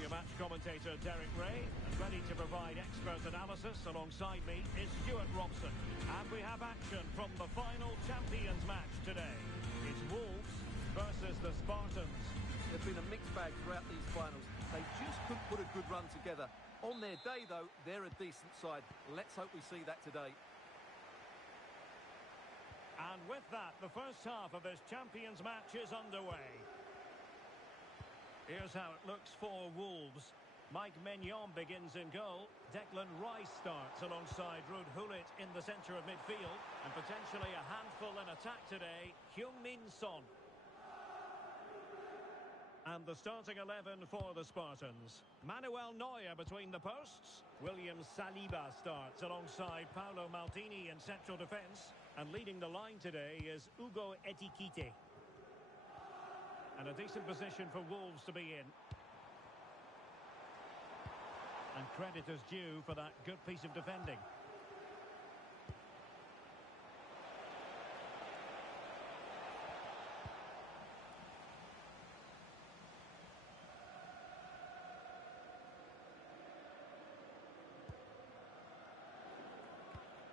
I'm your match commentator, Derek Ray, and ready to provide expert analysis. Alongside me is Stuart Robson. And we have action from the final Champions match today. It's Wolves versus the Spartans. They've been a mixed bag throughout these finals. They just couldn't put a good run together. On their day, though, they're a decent side. Let's hope we see that today. And with that, the first half of this Champions match is underway. Here's how it looks for Wolves. Mike Maignan begins in goal. Declan Rice starts alongside Ruud Gullit in the centre of midfield. And potentially a handful in attack today, Heung-min Son. And the starting 11 for the Spartans. Manuel Neuer between the posts. William Saliba starts alongside Paolo Maldini in central defence. And leading the line today is Ugo Ekitike. And a decent position for Wolves to be in. And credit is due for that good piece of defending.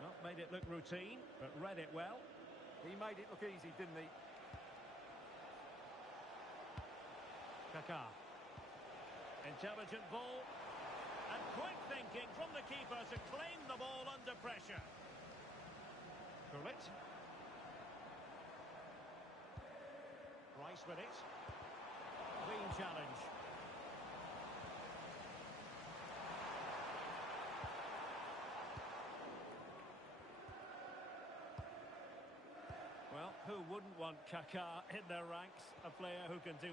Well, made it look routine, but read it well. He made it look easy, didn't he? Kaká. Intelligent ball. And quick thinking from the keeper to claim the ball under pressure. Gullit. Rice with it. Clean challenge. Well, who wouldn't want Kaká in their ranks? A player who can do...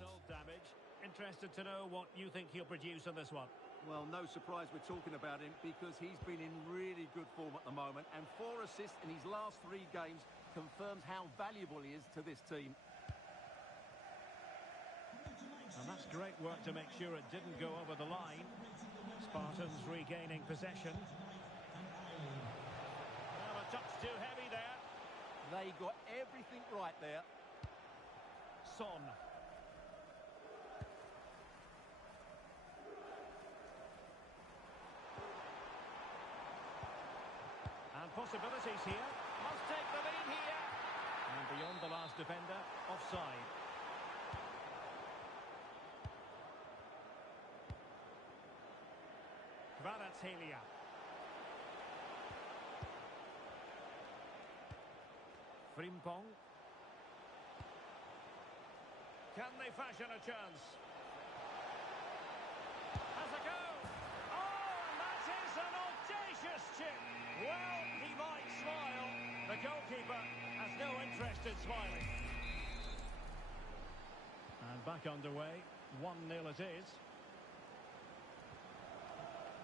untold damage. Interested to know what you think he'll produce on this one. Well, no surprise we're talking about him because he's been in really good form at the moment, and 4 assists in his last 3 games confirms how valuable he is to this team. And that's great work to make sure it didn't go over the line. Spartans regaining possession. Well, a touch too heavy there. They got everything right there. Son. And possibilities here. Must take the lead here. And beyond the last defender, offside. Kvaratskhelia. Frimpong. Can they fashion a chance? Has a go. Oh, and that is an audacious chip. Well, he might smile. The goalkeeper has no interest in smiling. And back underway. 1-0 it is.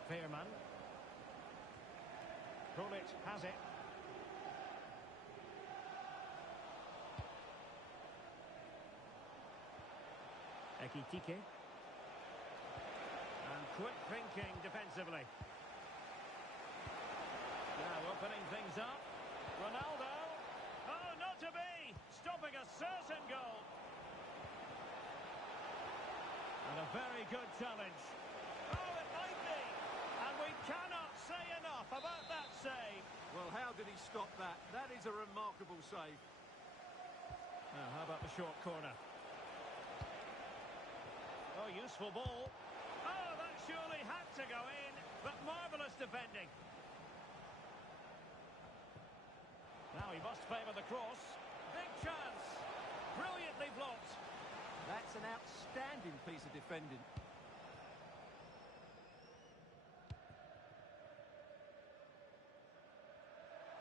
Veerman. Gullit has it. Ekitike. And quick thinking defensively. Now opening things up. Ronaldo. Oh, not to be. Stopping a certain goal. And a very good challenge. Oh, it might be. And we cannot say enough about that save. Well, how did he stop that? That is a remarkable save. Now, how about the short corner? Oh, useful ball. Oh, that surely had to go in, but marvellous defending. Now he must favour the cross. Big chance. Brilliantly blocked. That's an outstanding piece of defending.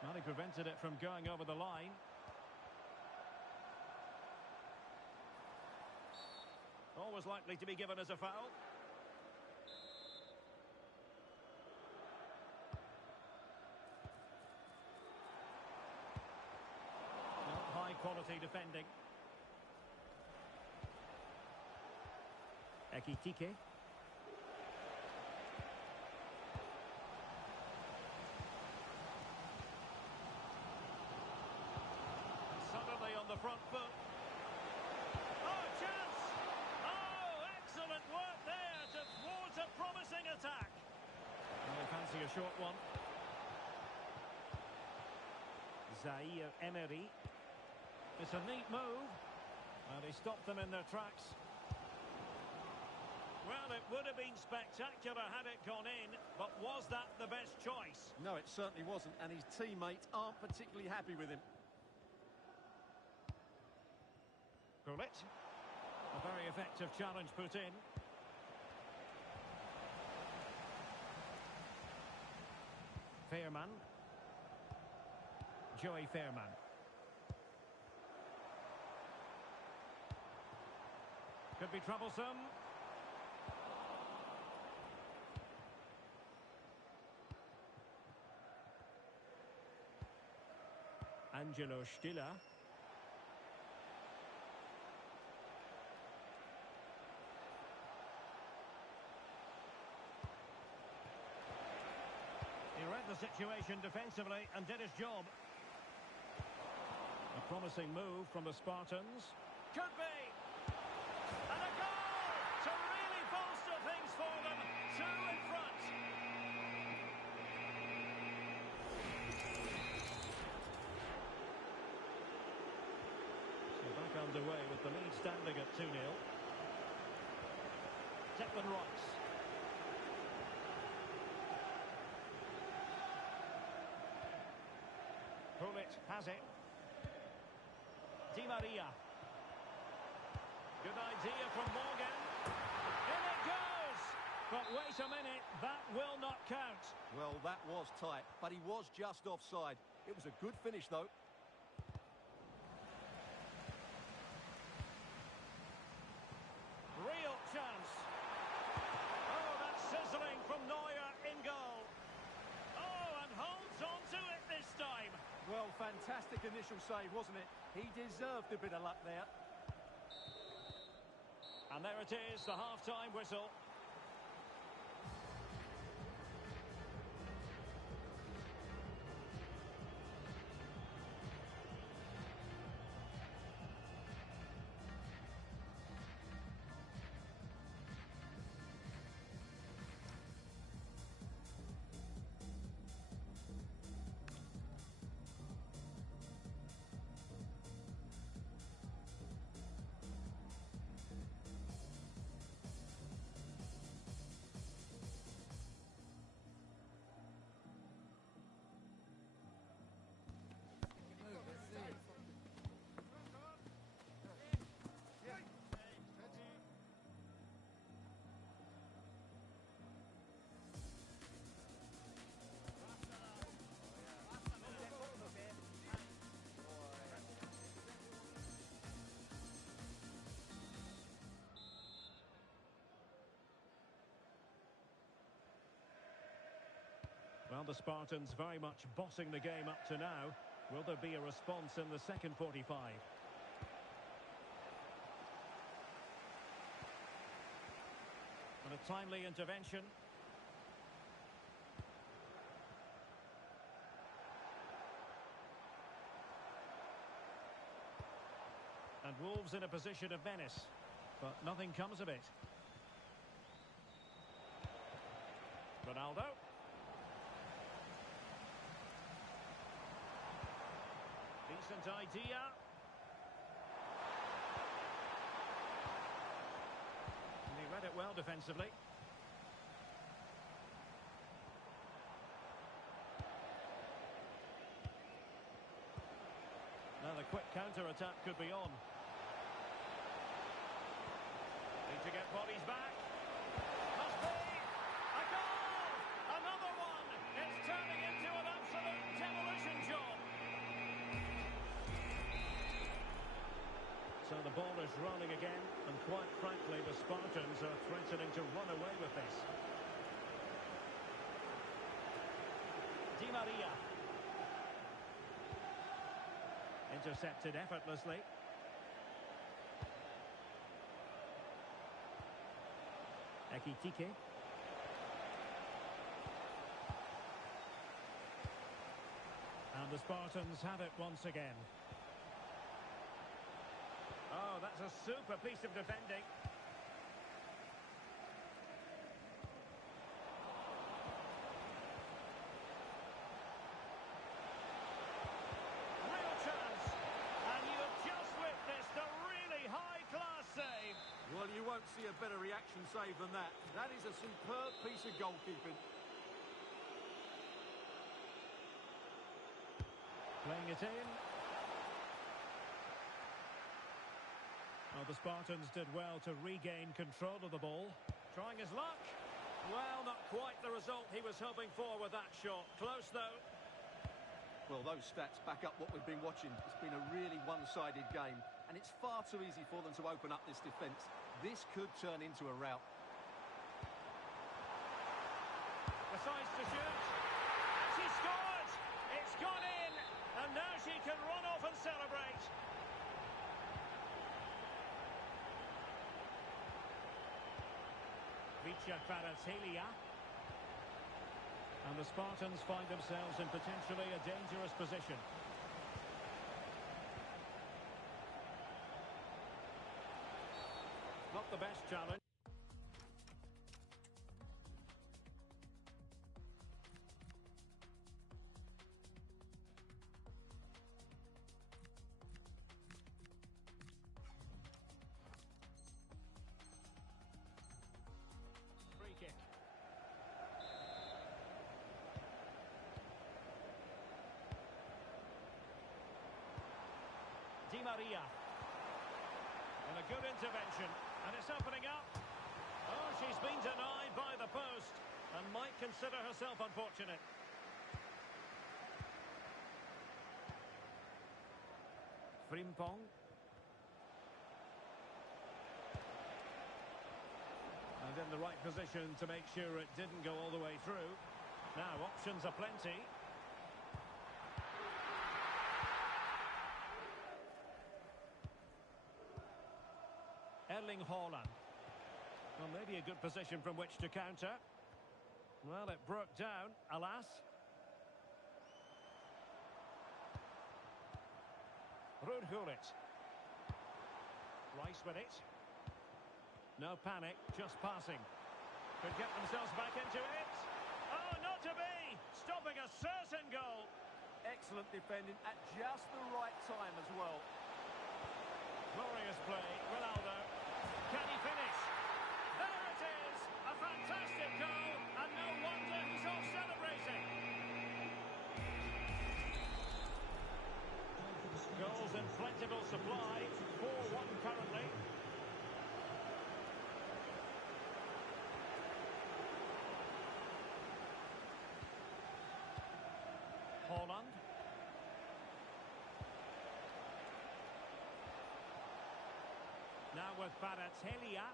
Well, he prevented it from going over the line. Always likely to be given as a foul. High quality defending. Ekitike. front foot. Oh, chance! Oh, excellent work there to thwart a promising attack. Well, they fancy a short one. Zaire Emery. It's a neat move. And he stopped them in their tracks. Well, it would have been spectacular had it gone in, but was that the best choice? No, it certainly wasn't, and his teammates aren't particularly happy with him. Gullit. A very effective challenge put in. Fairman. Joey Fairman. Could be troublesome. Angelo Stiller. He read the situation defensively and did his job. A promising move from the Spartans. Could be! And a goal to really bolster things for them. Two in front. So back underway with the lead standing at 2-0. Declan Rice. Gullit has it. Di Maria. Good idea from Morgan. In it goes! But wait a minute, that will not count. Well, that was tight, but he was just offside. It was a good finish, though. Real chance. Oh, that's sizzling from Neuer in goal. Oh, and holds on to it this time. Well, fantastic initial save, wasn't it? He deserved a bit of luck there. And there it is, the half-time whistle. Well, the Spartans very much bossing the game up to now. Will there be a response in the second 45? And a timely intervention. And Wolves in a position of menace, but nothing comes of it. Ronaldo. Decent idea. And he read it well defensively. Now the quick counter-attack could be on. Need to get bodies back. Must be! A goal! Another one! It's turning into an absolute demolition job. So the ball is rolling again, and quite frankly, the Spartans are threatening to run away with this. Di Maria. Intercepted effortlessly. Ekitike. And the Spartans have it once again. Oh, that's a super piece of defending. Real chance. And you have just witnessed a really high-class save. Well, you won't see a better reaction save than that. That is a superb piece of goalkeeping. Playing it in. Well, the Spartans did well to regain control of the ball. Trying his luck. Well, not quite the result he was hoping for with that shot. Close, though. Well, those stats back up what we've been watching. It's been a really one-sided game, and it's far too easy for them to open up this defence. This could turn into a rout. Decides to shoot. And she scored! It's gone in! And now she can run off and celebrate. Vicha Kvaratskhelia. And the Spartans find themselves in potentially a dangerous position. Not the best challenge. Free kick. Di Maria. And a good intervention. And it's opening up. Oh, she's been denied by the post. And might consider herself unfortunate. Frimpong. And in the right position to make sure it didn't go all the way through. Now, options are plenty. Erling Haaland. Well, maybe a good position from which to counter. Well, it broke down, alas. Ruud Gullit. Rice with it. No panic, just passing. Could get themselves back into it. Oh, not to be! Stopping a certain goal. Excellent defending at just the right time as well. Glorious play, Ronaldo. Can he finish? There it is! A fantastic goal, and no wonder he's off celebrating. Goals in plentiful supply, 4-1 currently. Haaland. Now with Kvaratskhelia.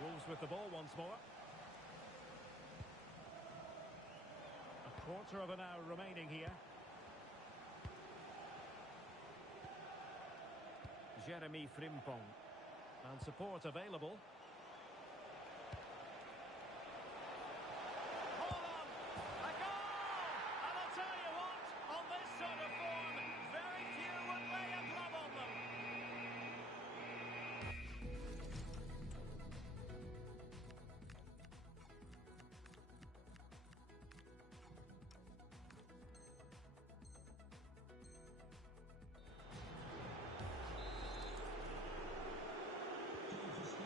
Wolves with the ball once more. A quarter of an hour remaining here. Jeremy Frimpong. And support available. Haaland! A goal! And I'll tell you what, on this sort of form, very few would lay a glove on them.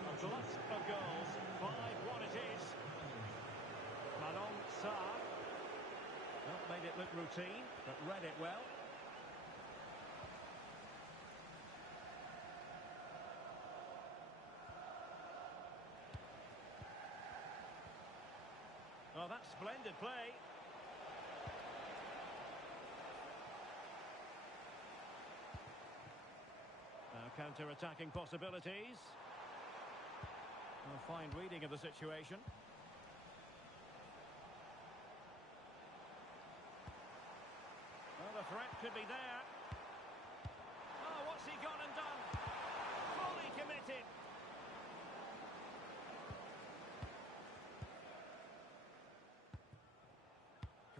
A glut of goals, 5-1 it is. Manon Sarr. Not made it look routine, but read it well. Oh, that's splendid play. Now counter-attacking possibilities. A fine reading of the situation. Well, the threat could be there. Oh, what's he gone and done? Fully committed.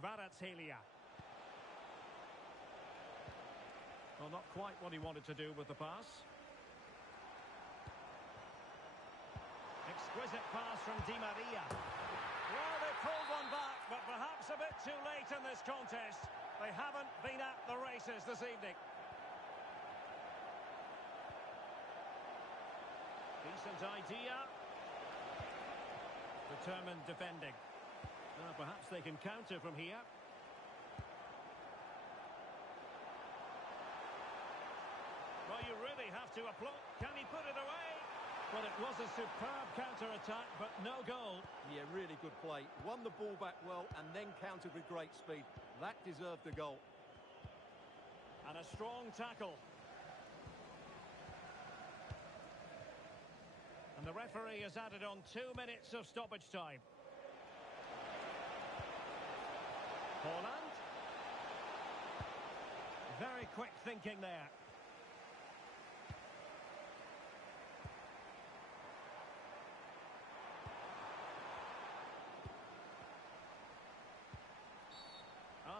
Kvaratskhelia. Well, not quite what he wanted to do with the pass. Exquisite pass from Di Maria. Well, they pulled one back, but perhaps a bit too late in this contest. They haven't been at the races this evening. Decent idea. Determined defending. Perhaps they can counter from here. Well, you really have to applaud. Can he put it away? Well, it was a superb counter-attack, but no goal. Yeah, really good play. Won the ball back well and then countered with great speed. That deserved a goal. And a strong tackle. And the referee has added on 2 minutes of stoppage time. Holland. Very quick thinking there.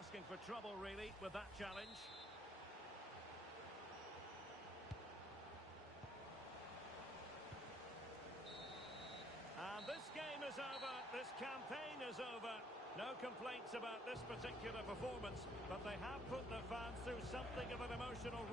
Asking for trouble, really, with that challenge. And this game is over. This campaign is over. No complaints about this particular performance, but they have put their fans through something of an emotional...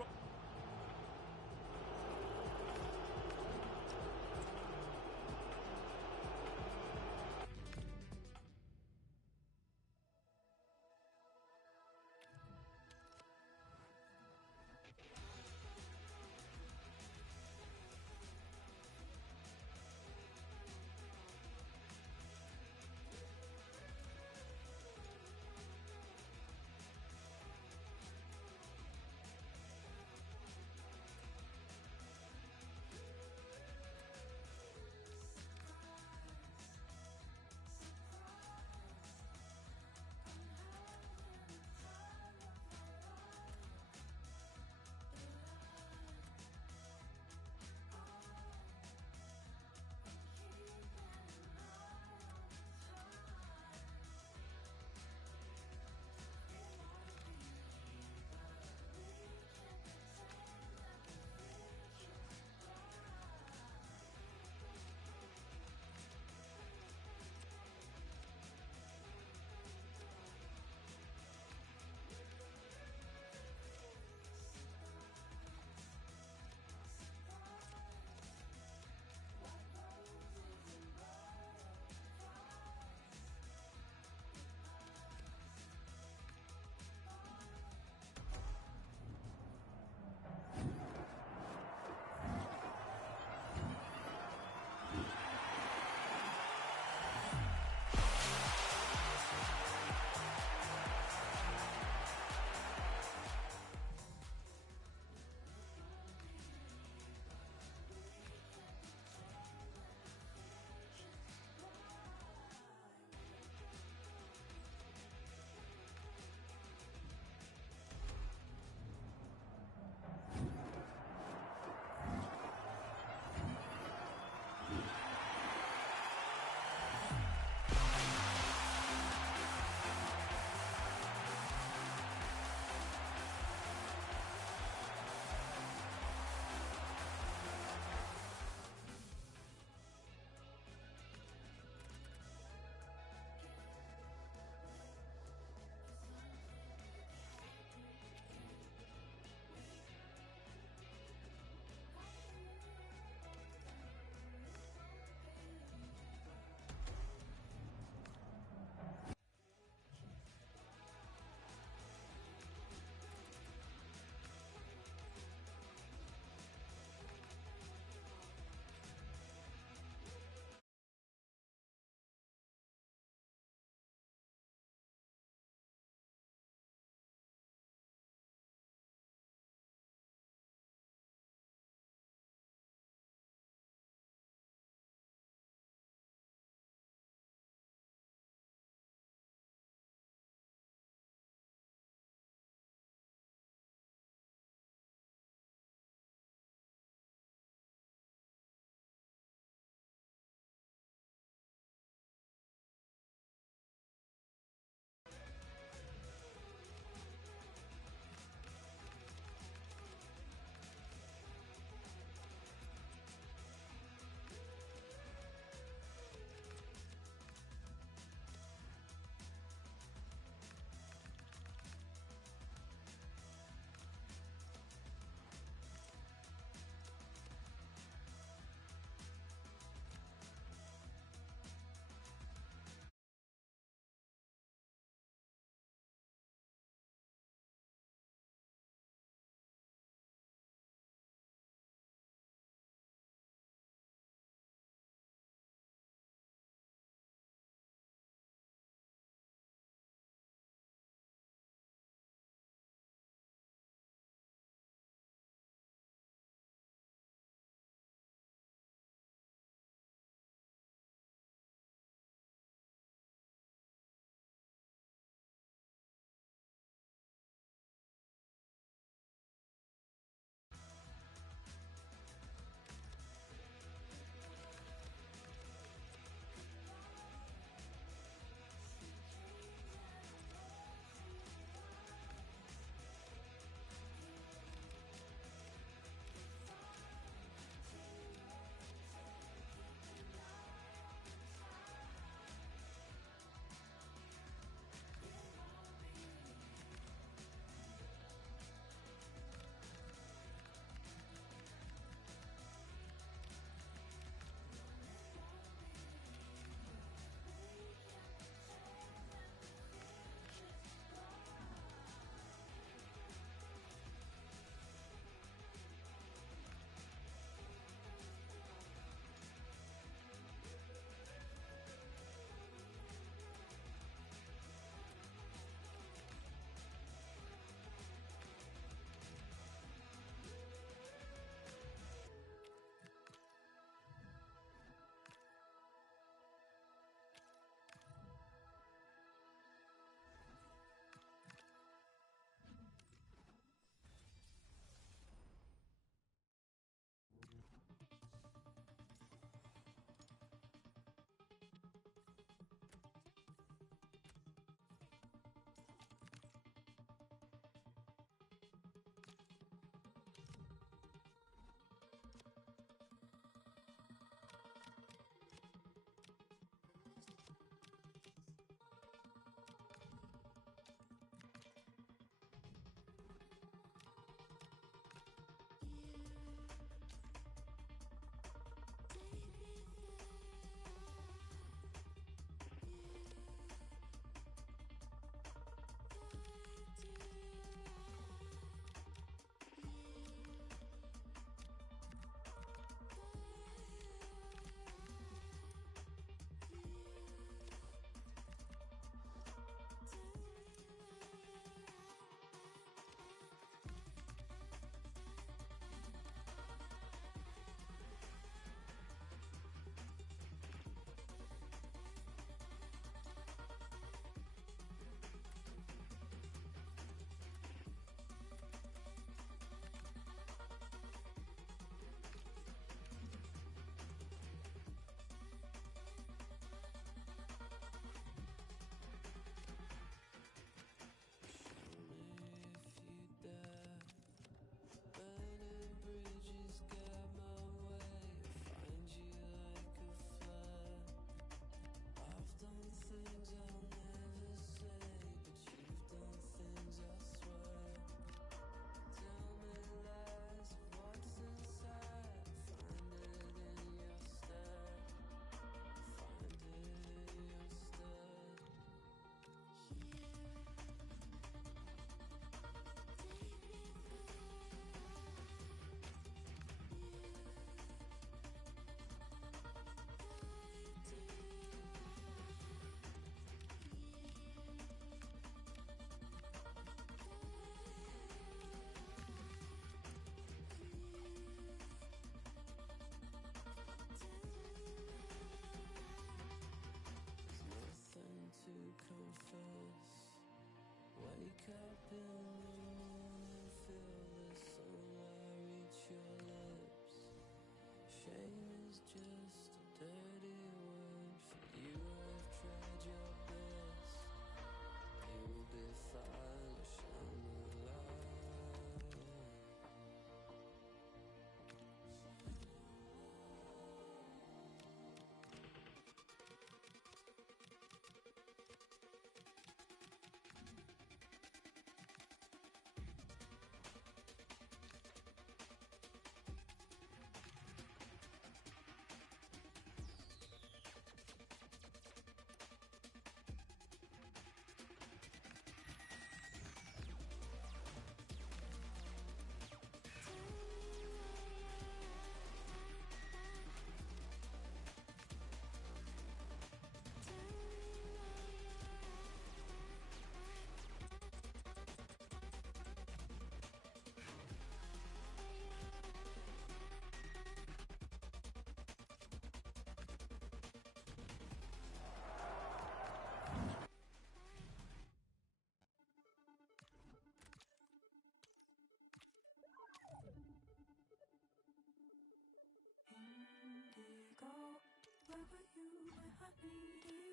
Indigo, where were you when I needed